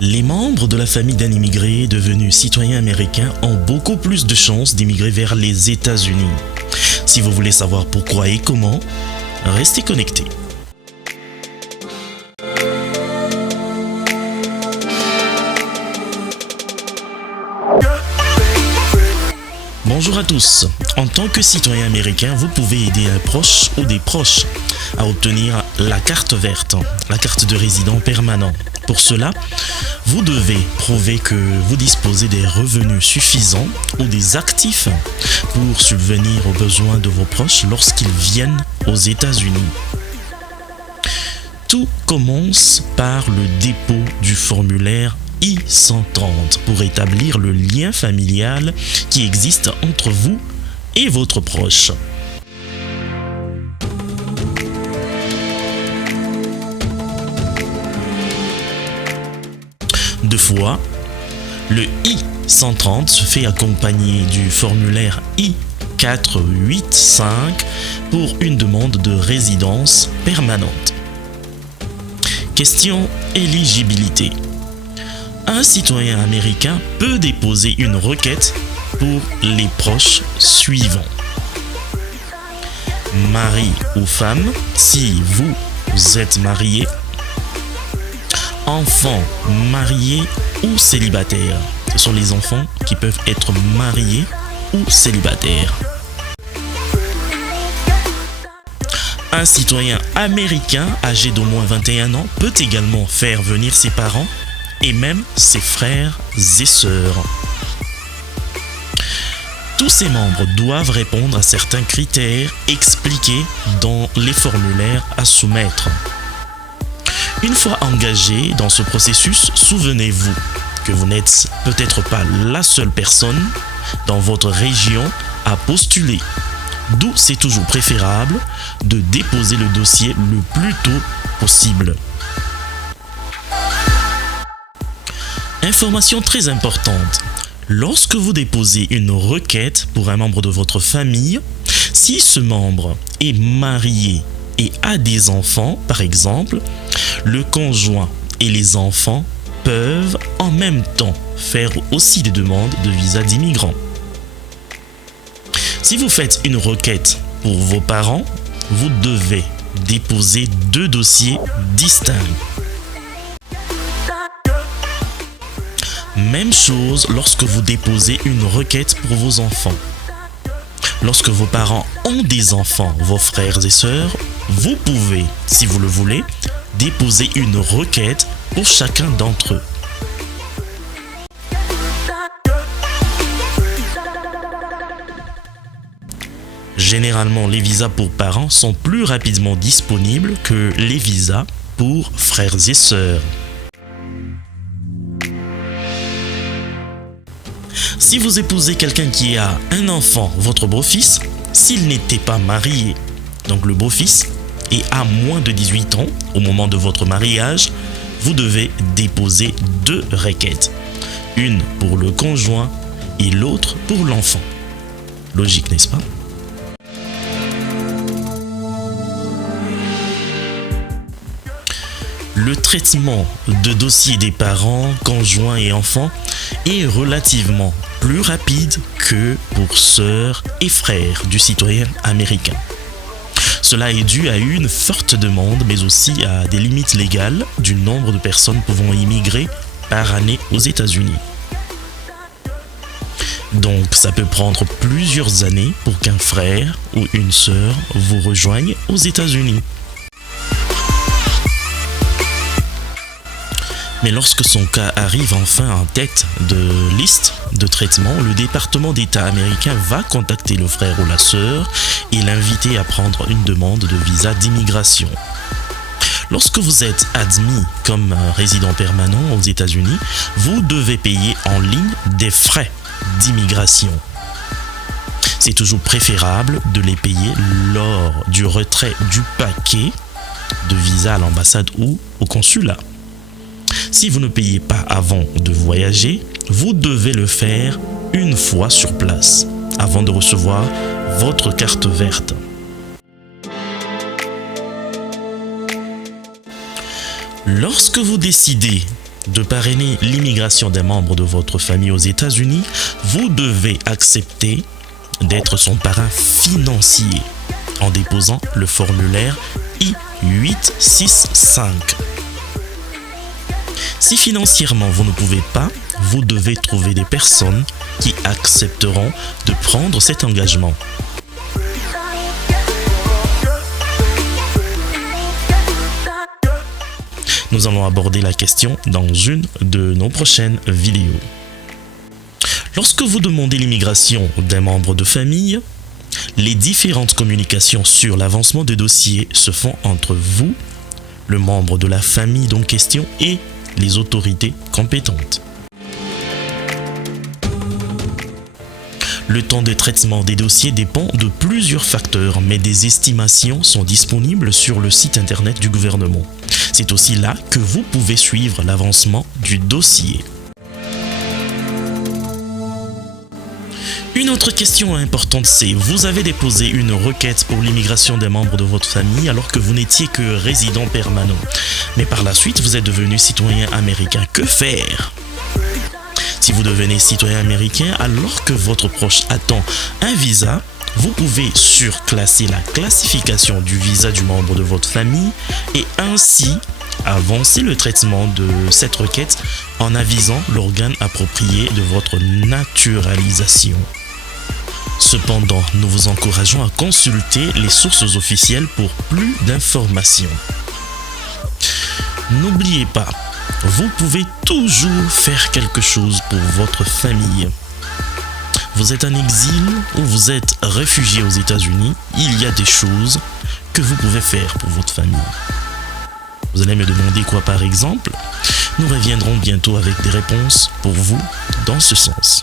Les membres de la famille d'un immigré devenu citoyen américain ont beaucoup plus de chances d'immigrer vers les États-Unis. Si vous voulez savoir pourquoi et comment, restez connectés. Bonjour à tous. En tant que citoyen américain, vous pouvez aider un proche ou des proches à obtenir la carte verte, la carte de résident permanent. Pour cela, vous devez prouver que vous disposez des revenus suffisants ou des actifs pour subvenir aux besoins de vos proches lorsqu'ils viennent aux États-Unis. Tout commence par le dépôt du formulaire I-130 pour établir le lien familial qui existe entre vous et votre proche. Deux fois, le I-130 se fait accompagner du formulaire I-485 pour une demande de résidence permanente. Question éligibilité. Un citoyen américain peut déposer une requête pour les proches suivants. Mari ou femme, si vous êtes marié. Enfants mariés ou célibataires. Ce sont les enfants qui peuvent être mariés ou célibataires. Un citoyen américain âgé d'au moins 21 ans peut également faire venir ses parents et même ses frères et sœurs. Tous ces membres doivent répondre à certains critères expliqués dans les formulaires à soumettre. Une fois engagé dans ce processus, souvenez-vous que vous n'êtes peut-être pas la seule personne dans votre région à postuler. D'où c'est toujours préférable de déposer le dossier le plus tôt possible. Information très importante. Lorsque vous déposez une requête pour un membre de votre famille, si ce membre est marié et a des enfants, par exemple, le conjoint et les enfants peuvent en même temps faire aussi des demandes de visa d'immigrant. Si vous faites une requête pour vos parents, vous devez déposer deux dossiers distincts. Même chose lorsque vous déposez une requête pour vos enfants. Lorsque vos parents ont des enfants, vos frères et sœurs, vous pouvez, si vous le voulez, déposer une requête pour chacun d'entre eux. Généralement, les visas pour parents sont plus rapidement disponibles que les visas pour frères et sœurs. Si vous épousez quelqu'un qui a un enfant, votre beau-fils, s'il n'était pas marié, donc le beau-fils, et a moins de 18 ans au moment de votre mariage, vous devez déposer deux requêtes. Une pour le conjoint et l'autre pour l'enfant. Logique, n'est-ce pas? Le traitement de dossier des parents, conjoints et enfants est relativement plus rapide que pour sœurs et frères du citoyen américain. Cela est dû à une forte demande, mais aussi à des limites légales du nombre de personnes pouvant immigrer par année aux États-Unis. Donc, ça peut prendre plusieurs années pour qu'un frère ou une sœur vous rejoigne aux États-Unis. Mais lorsque son cas arrive enfin en tête de liste de traitement, le département d'État américain va contacter le frère ou la sœur et l'inviter à prendre une demande de visa d'immigration. Lorsque vous êtes admis comme résident permanent aux États-Unis, vous devez payer en ligne des frais d'immigration. C'est toujours préférable de les payer lors du retrait du paquet de visa à l'ambassade ou au consulat. Si vous ne payez pas avant de voyager, vous devez le faire une fois sur place, avant de recevoir votre carte verte. Lorsque vous décidez de parrainer l'immigration des membres de votre famille aux États-Unis, vous devez accepter d'être son parrain financier en déposant le formulaire I-865. Si financièrement vous ne pouvez pas, vous devez trouver des personnes qui accepteront de prendre cet engagement. Nous allons aborder la question dans une de nos prochaines vidéos. Lorsque vous demandez l'immigration d'un membre de famille, les différentes communications sur l'avancement des dossiers se font entre vous, le membre de la famille en question et les autorités compétentes. Le temps de traitement des dossiers dépend de plusieurs facteurs, mais des estimations sont disponibles sur le site internet du gouvernement. C'est aussi là que vous pouvez suivre l'avancement du dossier. Une autre question importante, c'est: vous avez déposé une requête pour l'immigration des membres de votre famille alors que vous n'étiez que résident permanent. Mais par la suite, vous êtes devenu citoyen américain. Que faire? Si vous devenez citoyen américain alors que votre proche attend un visa, vous pouvez surclasser la classification du visa du membre de votre famille et ainsi avancer le traitement de cette requête en avisant l'organe approprié de votre naturalisation. Cependant, nous vous encourageons à consulter les sources officielles pour plus d'informations. N'oubliez pas, vous pouvez toujours faire quelque chose pour votre famille. Vous êtes en exil ou vous êtes réfugié aux États-Unis, il y a des choses que vous pouvez faire pour votre famille. Vous allez me demander quoi par exemple? Nous reviendrons bientôt avec des réponses pour vous dans ce sens.